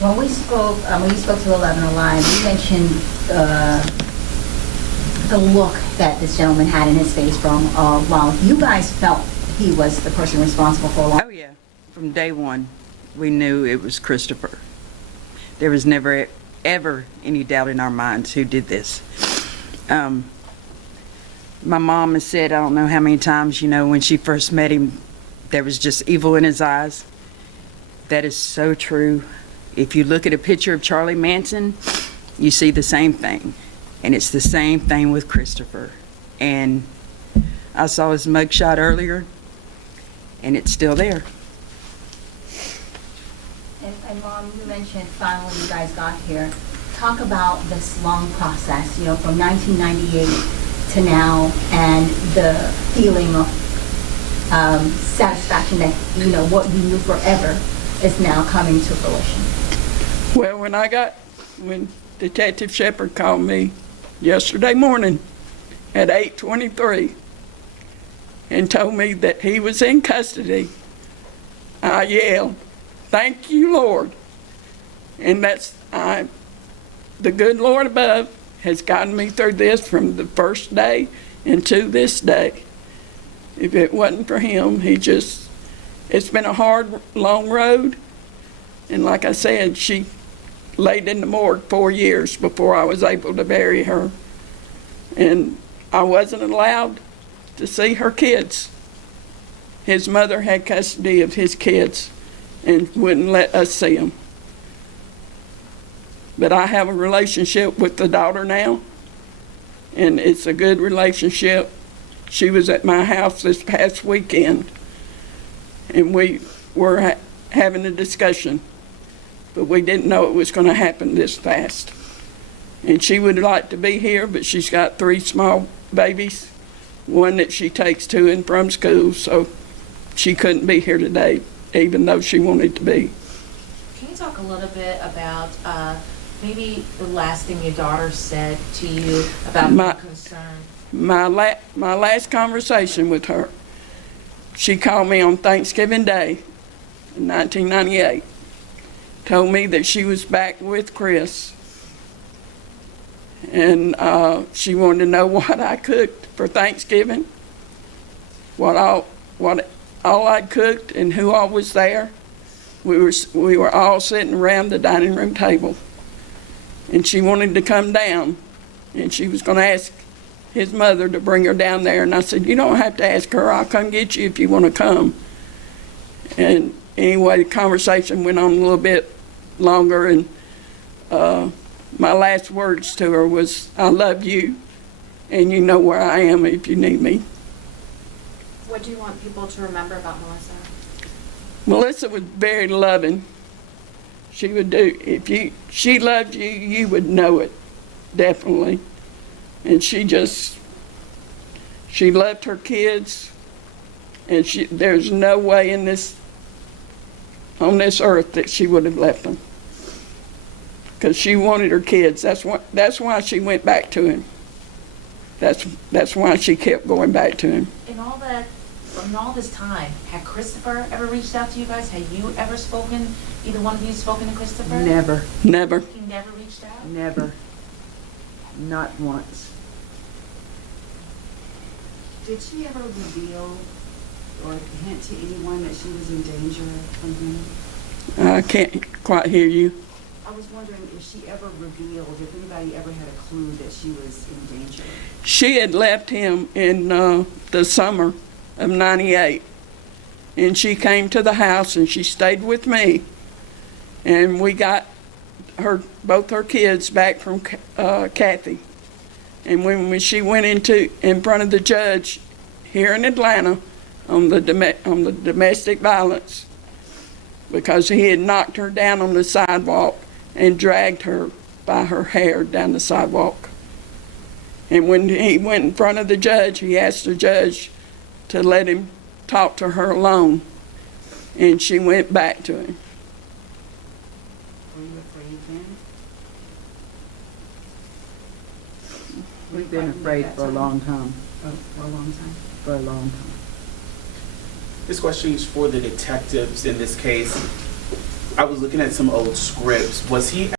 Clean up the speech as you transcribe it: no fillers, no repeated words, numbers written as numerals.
When you spoke to 11 Alive, you mentioned the look that this gentleman had in his face from while you guys felt he was the person responsible for a long. Oh yeah, from day one, we knew it was Christopher. There was never ever any doubt in our minds who did this. My mom has said, I don't know how many times, when she first met him, there was just evil in his eyes. That is so true. If you look at a picture of Charlie Manson, you see the same thing. And it's the same thing with Christopher. And I saw his mugshot earlier, and it's still there. And Mom, you mentioned finally you guys got here. Talk about this long process, from 1998 to now, and the feeling of satisfaction that, what you knew forever is now coming to fruition. Well, when Detective Shepard called me yesterday morning at 8:23 and told me that he was in custody, I yelled, "Thank you, Lord." And the good Lord above has gotten me through this from the first day into this day. If it wasn't for him, it's been a hard, long road. And like I said, she laid in the morgue 4 years before I was able to bury her. And I wasn't allowed to see her kids. His mother had custody of his kids and wouldn't let us see them. But I have a relationship with the daughter now, and it's a good relationship. She was at my house this past weekend, and we were having a discussion, but we didn't know it was going to happen this fast. And she would like to be here, but she's got 3 small babies, one that she takes to and from school, so she couldn't be here today, even though she wanted to be. Can you talk a little bit about maybe the last thing your daughter said to you about being concerned? My last conversation with her, she called me on Thanksgiving Day in 1998, told me that she was back with Chris, and she wanted to know what I cooked for Thanksgiving, what all I'd cooked and who all was there. We were all sitting around the dining room table, and she wanted to come down, and she was going to ask his mother to bring her down there. And I said, "You don't have to ask her. I'll come get you if you want to come." And anyway, the conversation went on a little bit longer, and my last words to her was, "I love you, and you know where I am if you need me." What do you want people to remember about Melissa? Melissa was very loving. She would if she loved you, you would know it, definitely. And she loved her kids, and there's no way on this earth that she would have left them, because she wanted her kids. That's why she went back to him. That's why she kept going back to him. In all this time, had Christopher ever reached out to you guys? Had you ever spoken, either one of you spoken to Christopher? Never. Never. He never reached out? Never. Not once. Did she ever reveal or hint to anyone that she was in danger from him? I can't quite hear you. I was wondering if she ever revealed, if anybody ever had a clue that she was in danger. She had left him in the summer of '98, and she came to the house and she stayed with me, and we got both her kids back from Kathy. And when she went in front of the judge here in Atlanta on the domestic violence, because he had knocked her down on the sidewalk and dragged her by her hair down the sidewalk. And when he went in front of the judge, he asked the judge to let him talk to her alone, and she went back to him. Were you afraid then? We've been afraid for a long time. Oh, for a long time? For a long time. This question is for the detectives in this case. I was looking at some old scripts. Was he